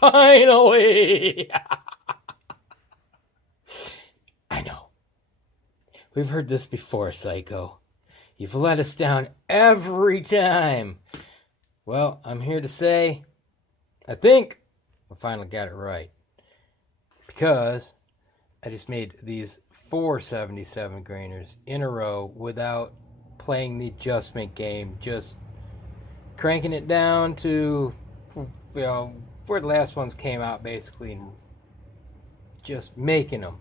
Finally! I know. We've heard this before, Psycho. You've let us down every time. Well, I'm here to say, I think I finally got it right. Because I just made these 477 grainers in a row without playing the adjustment game. Just cranking it down to, where the last ones came out, basically, and just making them.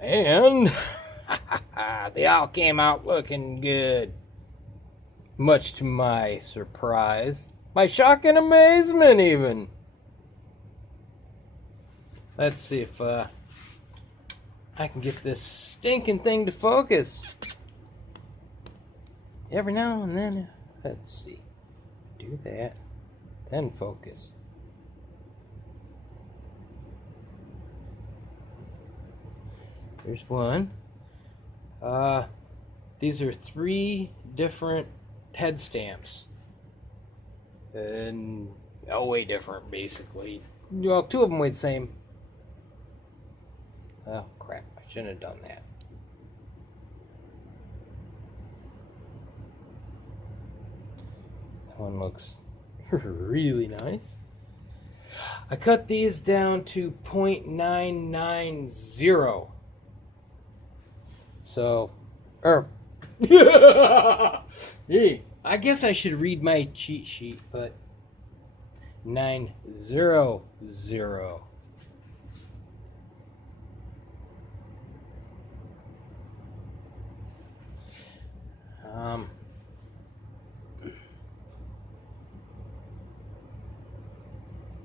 And they all came out looking good. Much to my surprise. My shock and amazement, even. Let's see if I can get this stinking thing to focus. Every now and then, let's see. Do that, then focus. There's one. These are 3 different head stamps. And way different, basically. Well, 2 of them weigh the same. Oh, crap. I shouldn't have done that. That one looks really nice. I cut these down to 0.990. So, hey, I guess I should read my cheat sheet, but 900.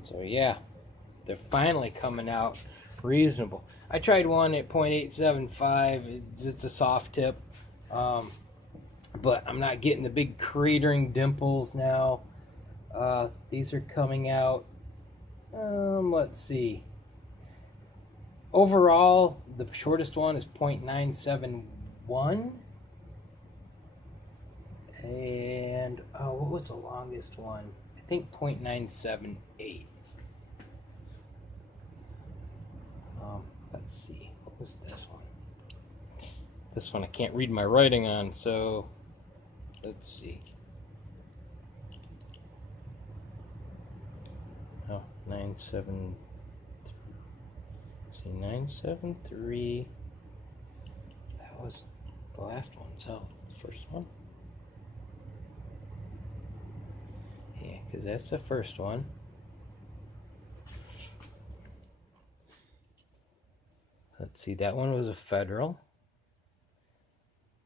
So yeah, they're finally coming out reasonable. I tried one at 0.875. It's a soft tip, but I'm not getting the big cratering dimples now. These are coming out, let's see. Overall, the shortest one is 0.971. And, what was the longest one? I think 0.978. Let's see. What was this one? This one I can't read my writing on, so let's see. Oh, 973. See, 973. That was the last one, so the first one. Yeah, because that's the first one. Let's see, that one was a Federal.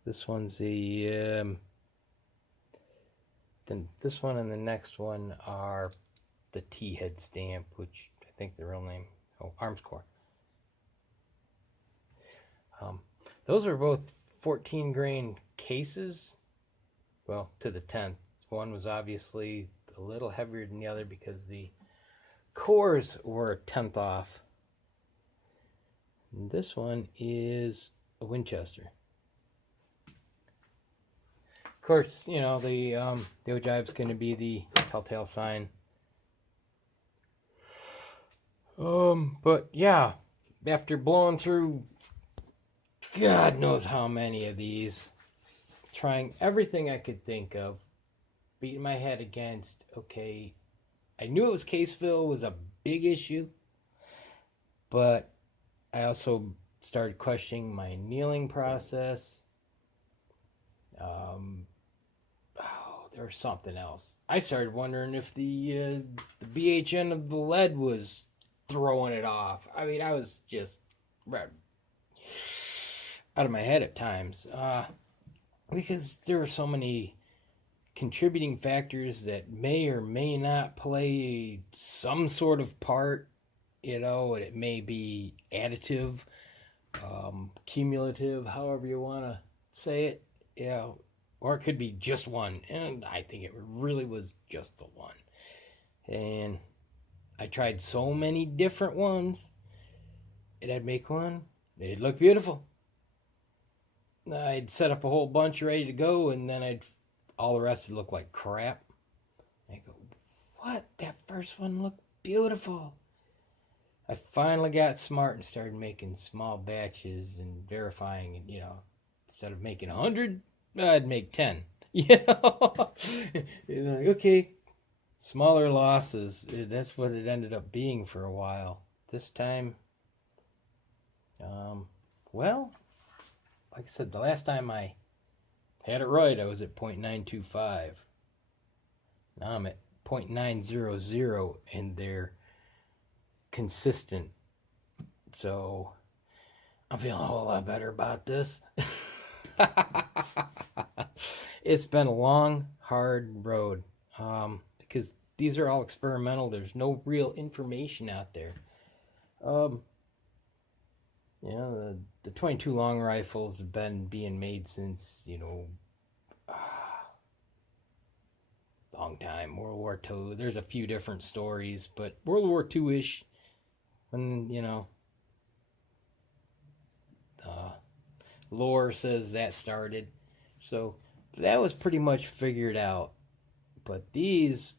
This one's a, then this one and the next one are the T-head stamp, which I think the real name, Arms Corps. Those are both 14 grain cases, well, to the 10th. One was obviously a little heavier than the other because the cores were a 10th off. And this one is a Winchester. Of course, the ogive's going to be the telltale sign. But yeah, after blowing through God knows how many of these, trying everything I could think of, beating my head against, okay, I knew it was case fill was a big issue, but I also started questioning my annealing process. There was something else. I started wondering if the BHN of the lead was throwing it off. I mean, I was just out of my head at times. Because there are so many contributing factors that may or may not play some sort of part, and it may be additive, cumulative, however you want to say it, or it could be just one, and I think it really was just the one. And I tried so many different ones, and I'd make one, it'd look beautiful. I'd set up a whole bunch ready to go, and then all the rest would look like crap. I go, what? That first one looked beautiful. I finally got smart and started making small batches and verifying, and instead of making 100, I'd make 10. It's like, okay, smaller losses. That's what it ended up being for a while. This time, well, like I said, the last time I had it right, I was at 0.925. Now I'm at 0.900, and they're consistent. So I'm feeling a whole lot better about this. It's been a long, hard road, because these are all experimental. There's no real information out there. The 22 long rifles have been being made since, long time. World War II. There's a few different stories, but World War II-ish, when, lore says that started. So that was pretty much figured out. But these,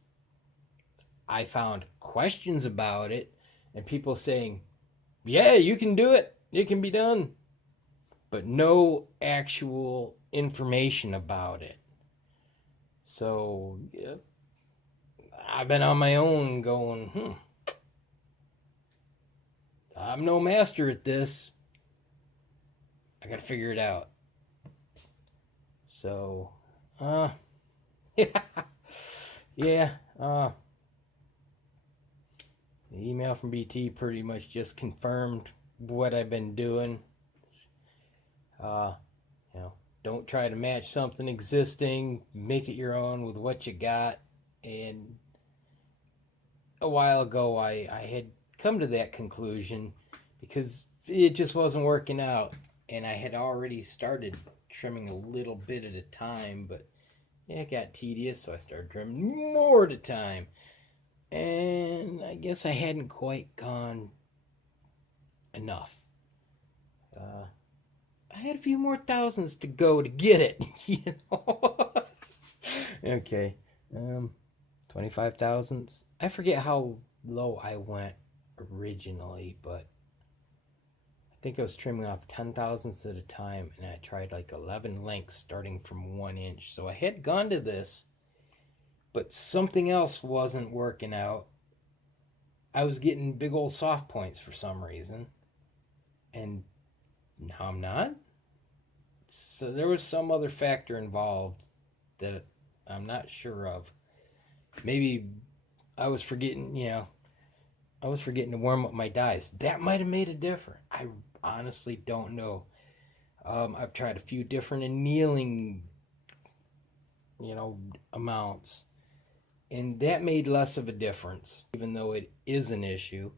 I found questions about it and people saying, yeah, you can do it. It can be done. But no actual information about it. So yeah, I've been on my own going, I'm no master at this. I gotta figure it out. So, yeah, the email from BT pretty much just confirmed what I've been doing. Don't try to match something existing. Make it your own with what you got. And a while ago, I had come to that conclusion because it just wasn't working out. And I had already started trimming a little bit at a time, but it got tedious, so I started trimming more at a time. And I guess I hadn't quite gone enough. I had a few more thousands to go to get it, Okay, 25,000. I forget how low I went originally, but I think I was trimming off 10,000ths at a time, and I tried like 11 lengths starting from 1 inch. So I had gone to this, but something else wasn't working out. I was getting big old soft points for some reason, and now I'm not. So there was some other factor involved that I'm not sure of. Maybe I was forgetting, to warm up my dies. That might have made a difference. I honestly don't know. I've tried a few different annealing, amounts, and that made less of a difference, even though it is an issue.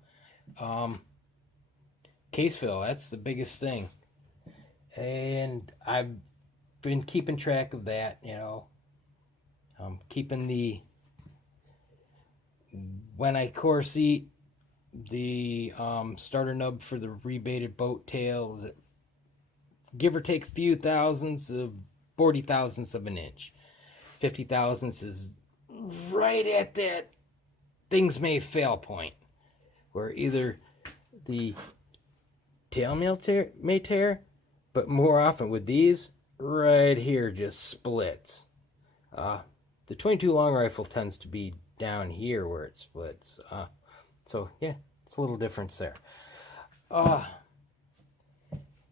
Case fill, that's the biggest thing. And I've been keeping track of that, keeping when I course eat, the starter nub for the Rebated Boat Tails, give or take a few thousandths of 40 thousandths of an inch. 50 thousandths is right at that things may fail point, where either the tail may tear, but more often with these, right here just splits. The 22 long rifle tends to be down here where it splits. So yeah, it's a little difference there. But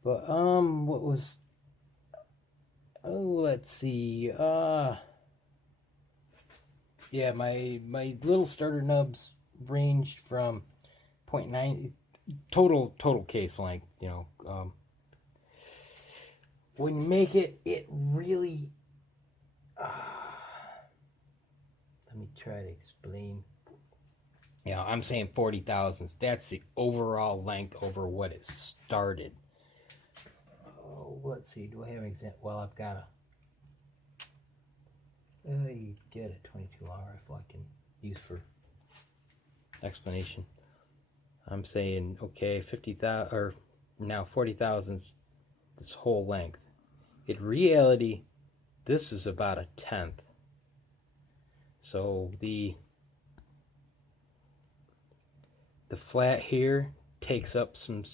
what was? Oh, let's see. Yeah, my little starter nubs ranged from 0.9 total case length. When you make it, it really. Let me try to explain. I'm saying 40 thousandths. That's the overall length over what it started. Oh, let's see. Do I have an example? Well, I've got you get a 22 long rifle I can use for explanation. I'm saying, okay, 50,000 or now 40 thousandths, this whole length. In reality, this is about a 1/10. So the the flat here takes up some,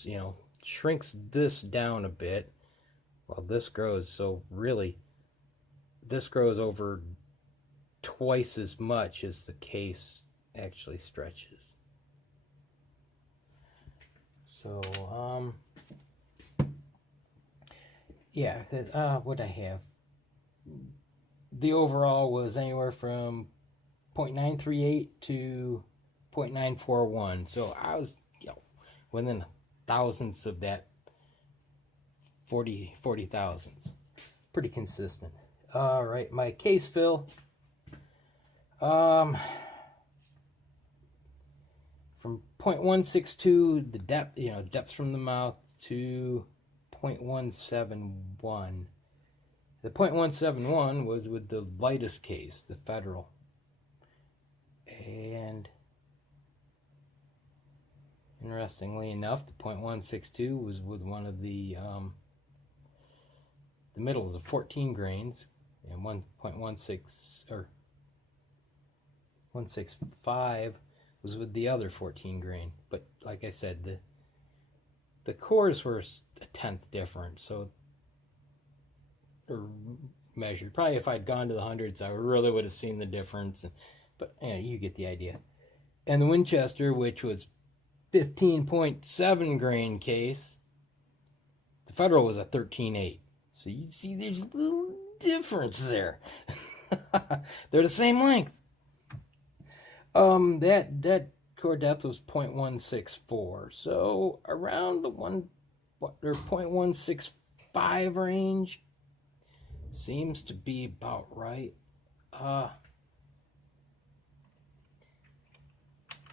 shrinks this down a bit while this grows. So really, this grows over twice as much as the case actually stretches. So, yeah, what I have, the overall was anywhere from 0.938 to 0.941. So I was, within thousandths of that 40 thousandths. Pretty consistent. All right, my case fill. From 0.162, the depth, depth from the mouth, to 0.171. The 0.171 was with the lightest case, the Federal. And interestingly enough, the 0.162 was with one of the middles of 14 grains, and 1.16 or 165 was with the other 14 grain. But like I said, the cores were a tenth different, so, or measured. Probably if I'd gone to the hundreds, I really would have seen the difference. But you get the idea. And the Winchester, which was 15.7 grain case, the Federal was a 13.8. So you see there's a little difference there. They're the same length. That core depth was 0.164. So around the 0.165 range seems to be about right.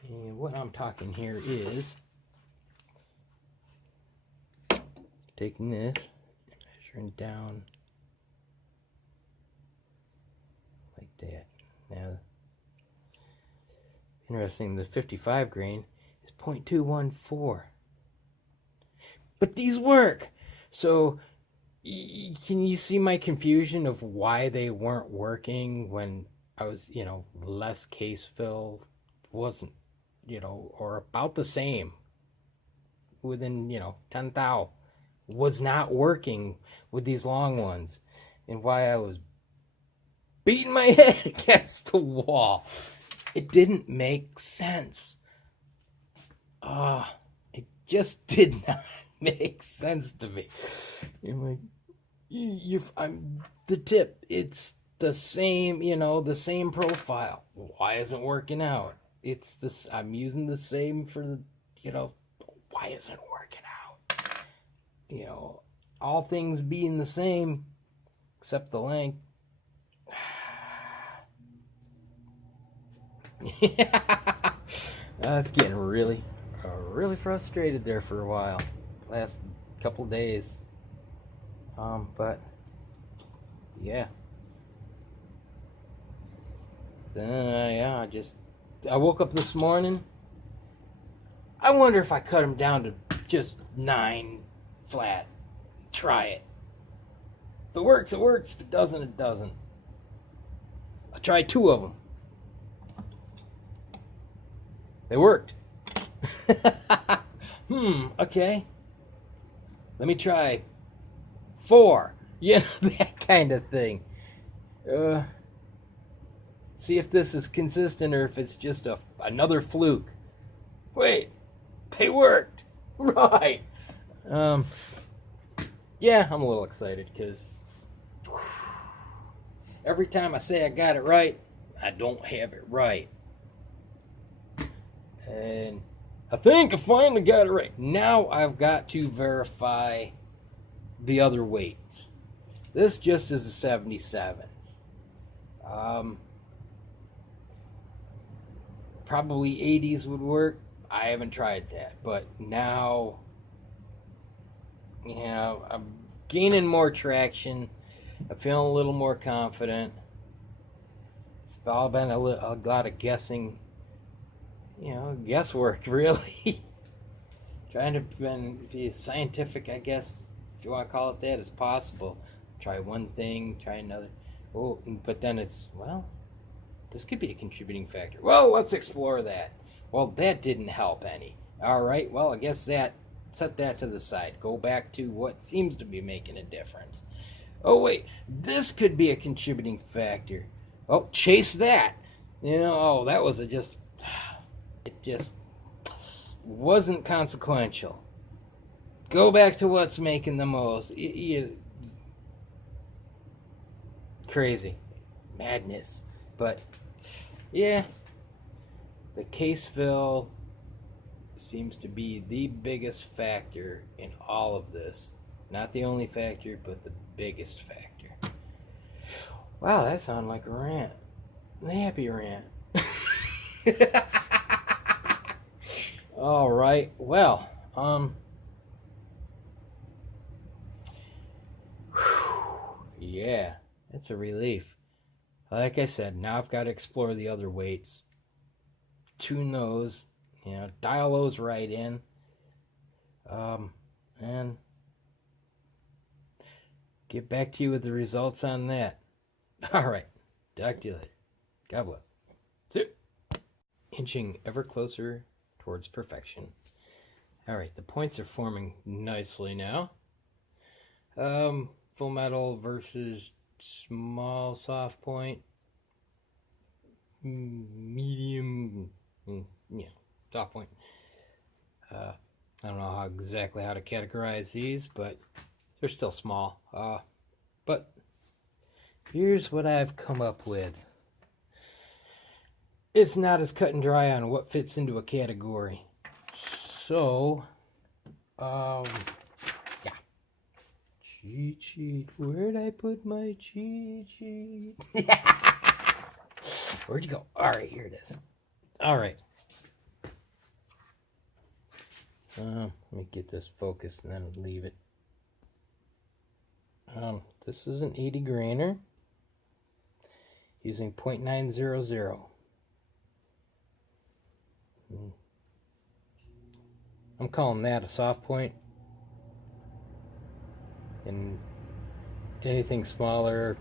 And what I'm talking here is taking this, measuring down like that. Now, interesting, the 55 grain is 0.214. But these work. So can you see my confusion of why they weren't working when I was, less case fill, wasn't, or about the same within, 10 thou, was not working with these long ones, and why I was beating my head against the wall. It didn't make sense. It just did not make sense to me. I'm the tip. It's the same, the same profile. Why isn't it working out? It's this. I'm using the same for the, why isn't it working out? All things being the same, except the length. I was getting really frustrated there for a while, last couple days. But yeah. Then I woke up this morning. I wonder if I cut them down to just 9 flat. Try it. If it works, it works. If it doesn't, it doesn't. I tried 2 of them. They worked. Okay. Let me try 4. That kind of thing. See if this is consistent or if it's just another fluke. Wait, they worked. Right. Yeah, I'm a little excited because every time I say I got it right, I don't have it right. And I think I finally got it right. Now I've got to verify the other weights. This just is a 77s. Probably 80s would work. I haven't tried that, but now, I'm gaining more traction. I'm feeling a little more confident. It's all been a lot of guessing, guesswork, really. Trying to be as scientific, I guess, if you want to call it that, as possible. Try one thing, try another. Oh, but then it's, this could be a contributing factor. Well, let's explore that. Well, that didn't help any. All right, well, I guess that, set that to the side. Go back to what seems to be making a difference. Oh, wait, this could be a contributing factor. Oh, chase that. You know, oh, that was it just wasn't consequential. Go back to what's making the most. Crazy. Madness. But, yeah, the case fill seems to be the biggest factor in all of this. Not the only factor, but the biggest factor. Wow, that sounded like a rant. A happy rant. All right. Well, yeah, it's a relief. Like I said, now I've got to explore the other weights. Tune those, you know, dial those right in. And get back to you with the results on that. All right. Talk to you later. God bless. See you. Inching ever closer towards perfection. All right. The points are forming nicely now. Full metal versus small soft point. Medium. Yeah. Soft point. I don't know exactly how to categorize these, but they're still small. But here's what I've come up with. It's not as cut and dry on what fits into a category. So, yeah. Cheat sheet. Where'd I put my cheat sheet? Where'd you go? All right, here it is. All right. Let me get this focused and then leave it. This is an 80 grainer using 0.900. I'm calling that a soft point. And anything smaller,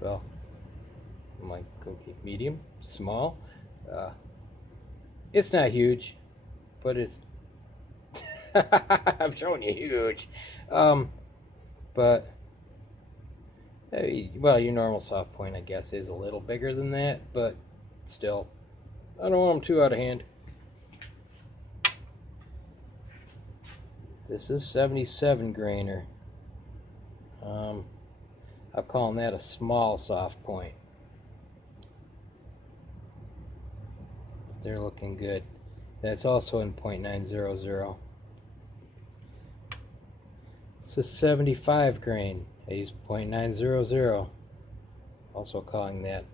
well, might be medium, small. It's not huge, but it's I'm showing you huge. But well, your normal soft point, I guess, is a little bigger than that, but still, I don't want them too out of hand. This is 77 grainer. I'm calling that a small soft point. But they're looking good. That's also in 0.900. This is 75 grain. I use 0.900. Also calling that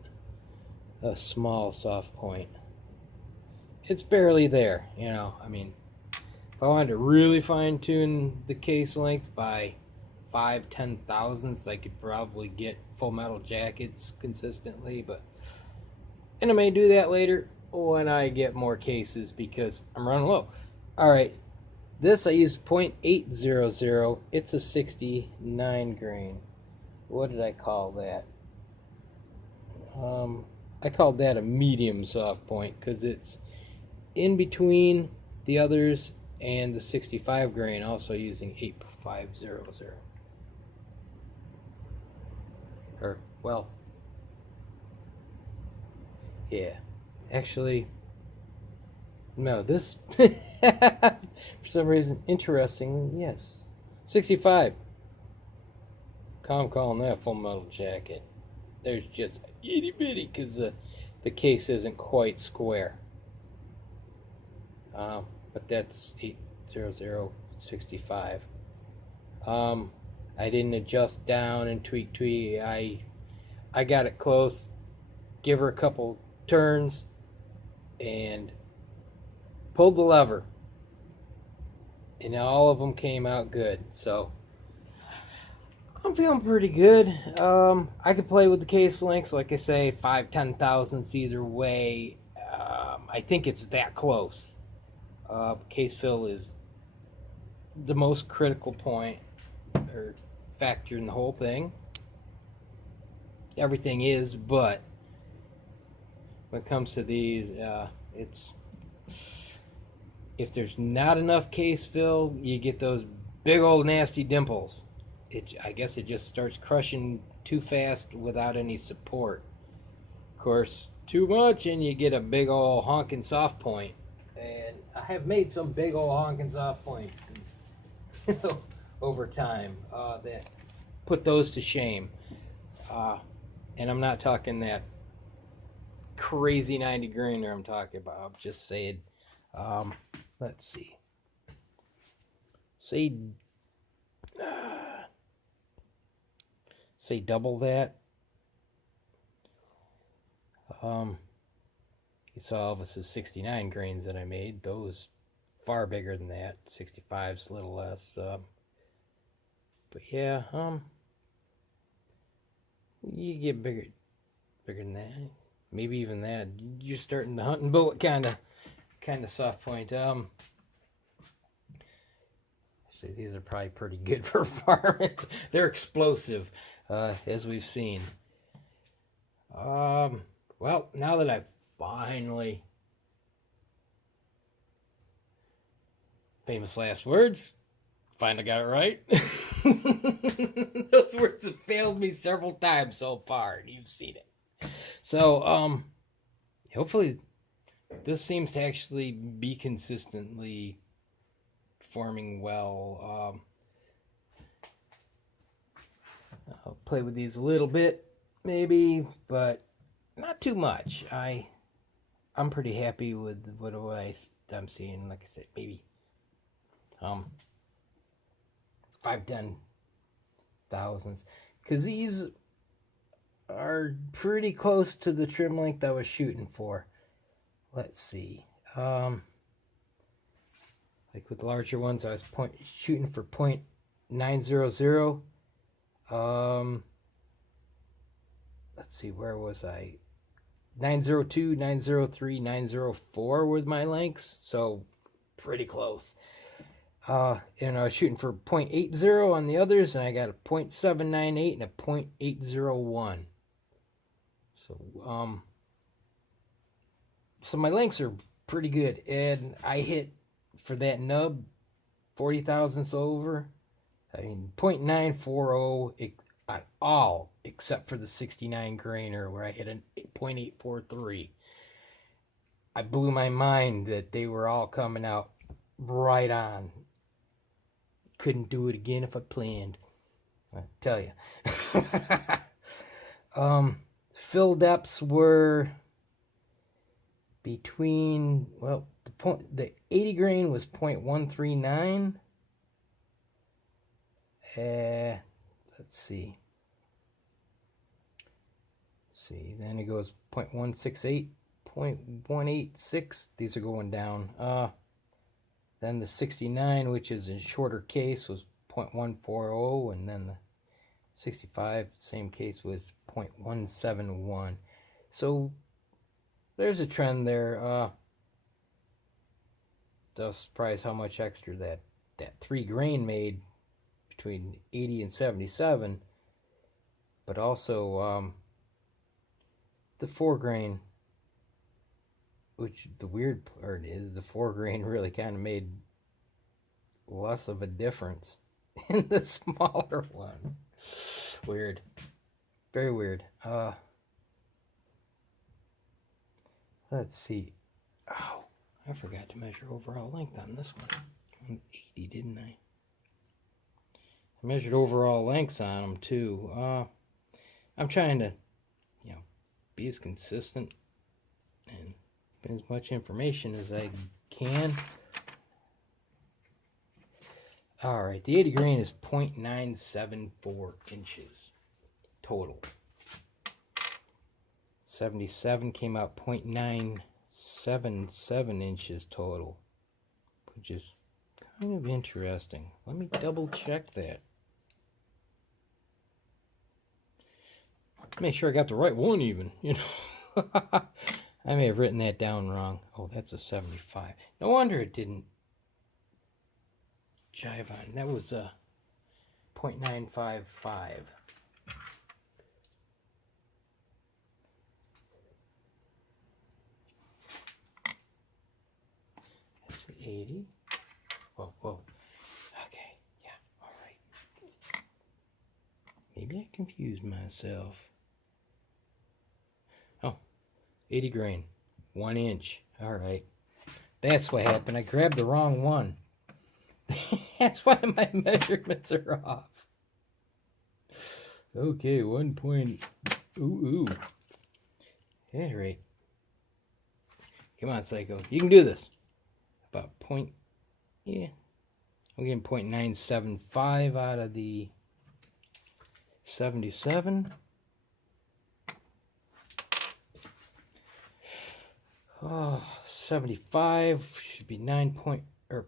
a small soft point. It's barely there, you know. I mean, if I wanted to really fine tune the case length by 5-10 thousandths, I could probably get full metal jackets consistently, and I may do that later when I get more cases because I'm running low. All right, this I used 0.800. It's a 69 grain. What did I call that? I called that a medium soft point because it's in between the others and the 65 grain, also using 8500. Or, well, yeah. Actually, no, this, for some reason, interestingly, yes. 65. I'm calling that full metal jacket. There's just itty bitty because the case isn't quite square. But that's 80065. I didn't adjust down and tweak. I got it close, give her a couple turns, and pulled the lever, and all of them came out good. So I'm feeling pretty good. I could play with the case lengths, like I say, 5-10 thousandths either way. I think it's that close. Case fill is the most critical point or factor in the whole thing. Everything is, but when it comes to these, it's If there's not enough case fill, you get those big old nasty dimples. I guess it just starts crushing too fast without any support. Of course, too much and you get a big old honking soft point. And I have made some big old honking soft points over time that put those to shame. And I'm not talking that crazy 90 grainer I'm talking about. I'm just saying, let's see. Say double that. You saw Elvis's 69 grains that I made. Those far bigger than that. 65's a little less. But yeah, you get bigger than that. Maybe even that. You're starting the hunting bullet kind of soft point. See, these are probably pretty good for farming. They're explosive, as we've seen. Well, now that I've finally, famous last words, finally got it right. Those words have failed me several times so far, and you've seen it. So, hopefully this seems to actually be consistently forming well. I'll play with these a little bit, maybe, but not too much. I'm pretty happy with what I'm seeing. Like I said, maybe 5-10 thousandths, because these are pretty close to the trim length I was shooting for. Let's see. Like with larger ones, I was shooting for 0.900. Let's see, where was I? 902, 903, 904 with my lengths, so pretty close. And I was shooting for 0.80 on the others, and I got a 0.798 and a 0.801. So my lengths are pretty good, and I hit for that nub 40 thousandths over. I mean 0.940 on all except for the 69 grainer where I hit a 0.843. I blew my mind that they were all coming out right on. Couldn't do it again if I planned, I tell you. Fill depths were between, well, the 80 grain was 0.139. Let's see. Then it goes 0.168, 0.186. These are going down. Then the 69, which is a shorter case, was 0.140, and then the 65, same case, was 0.171. So there's a trend there. Don't surprise how much extra that 3 grain made between 80 and 77, but also the 4 grain, which the weird part is the 4 grain really kind of made less of a difference in the smaller ones. Weird. Very weird. Let's see. Oh, I forgot to measure overall length on this one. 80, didn't I? I measured overall lengths on them too. I'm trying to, be as consistent and get as much information as I can. All right, the 80 grain is 0.974 inches total. 77 came out 0.977 inches total, which is kind of interesting. Let me double check that. Make sure I got the right one even, I may have written that down wrong. Oh, that's a 75. No wonder it didn't jive on. That was a 0.955. 80. Whoa, whoa. Okay, yeah, all right. Maybe I confused myself. Oh, 80 grain. 1 inch. All right. That's what happened. I grabbed the wrong one. That's why my measurements are off. Okay, 1 point. Ooh. All right. Come on, Psycho. You can do this. About point. Yeah. I'm getting 0.975 out of the 77. Oh, 75 should be 9 point, or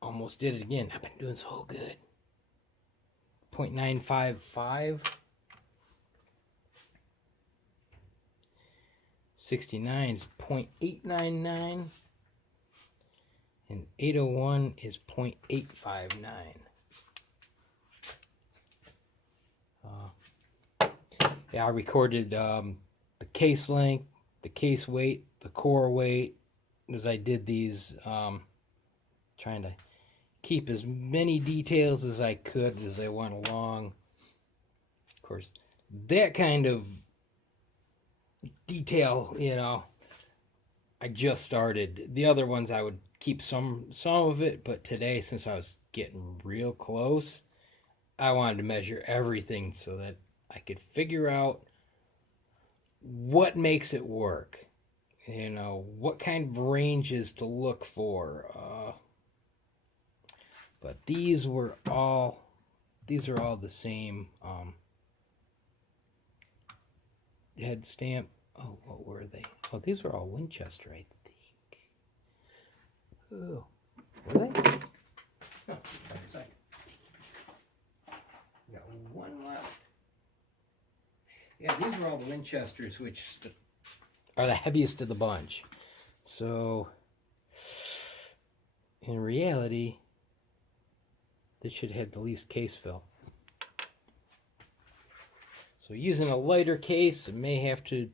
almost did it again. I've been doing so good. 0.955. 69 is 0.899. And 801 is 0.859. Yeah, I recorded the case length, the case weight, the core weight, as I did these, trying to keep as many details as I could as I went along. Of course, that kind of detail, you know, I just started. The other ones I would keep some of it, but today, since I was getting real close, I wanted to measure everything so that I could figure out what makes it work. You know, what kind of ranges to look for. But these are all the same head stamp. Oh, what were they? Oh, these were all Winchester, I think. Oh, were they? No, wait a second. Got one left. Yeah, these were all the Winchesters, which are the heaviest of the bunch. So, in reality, this should have the least case fill. So using a lighter case, it may have to,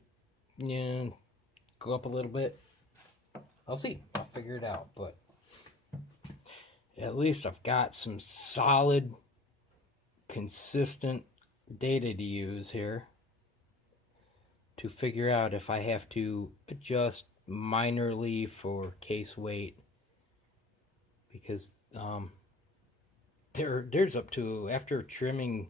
you know, go up a little bit. I'll see. I'll figure it out. But at least I've got some solid, consistent data to use here to figure out if I have to adjust minorly for case weight, because there's up to, after trimming,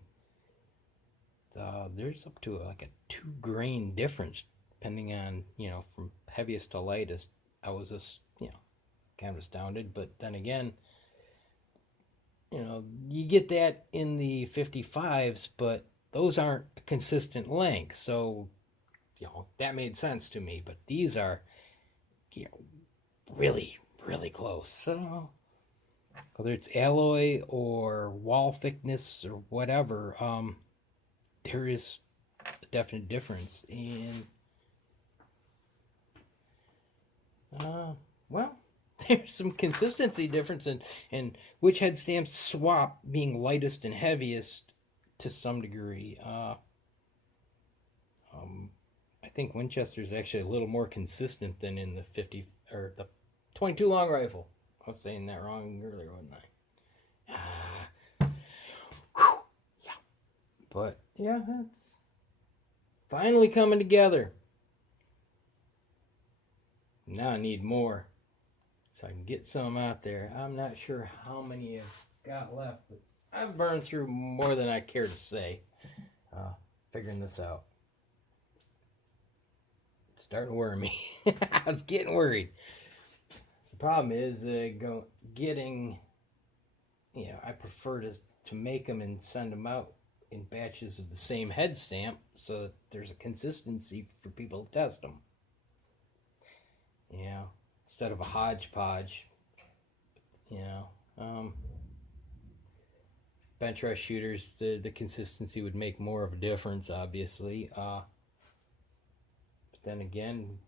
there's up to like a 2 grain difference depending on, you know, from heaviest to lightest. I was just, you know, kind of astounded. But then again, you know, you get that in the 55s, but those aren't a consistent length. So, you know, that made sense to me. But these are, you know, really, really close. So, whether it's alloy or wall thickness or whatever, there is a definite difference. And, well, there's some consistency difference in which head stamps swap being lightest and heaviest to some degree. I think Winchester is actually a little more consistent than in the 50 or the 22 long rifle. I was saying that wrong earlier, wasn't I? Yeah. But yeah, it's finally coming together. Now I need more so I can get some out there. I'm not sure how many I've got left, but I've burned through more than I care to say. Figuring this out. It's starting to worry me. I was getting worried. The problem is getting, you know, I prefer to make them and send them out in batches of the same head stamp so that there's a consistency for people to test them. You know, instead of a hodgepodge. You know, bench rush shooters, the consistency would make more of a difference, obviously. But then again,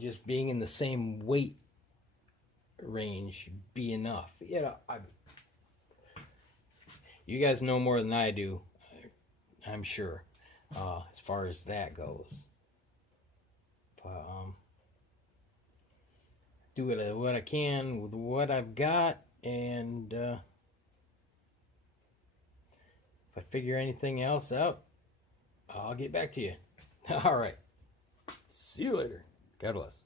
just being in the same weight range should be enough. You know, you guys know more than I do, I'm sure, as far as that goes. But do what I can with what I've got, and if I figure anything else out, I'll get back to you. All right. See you later. God bless.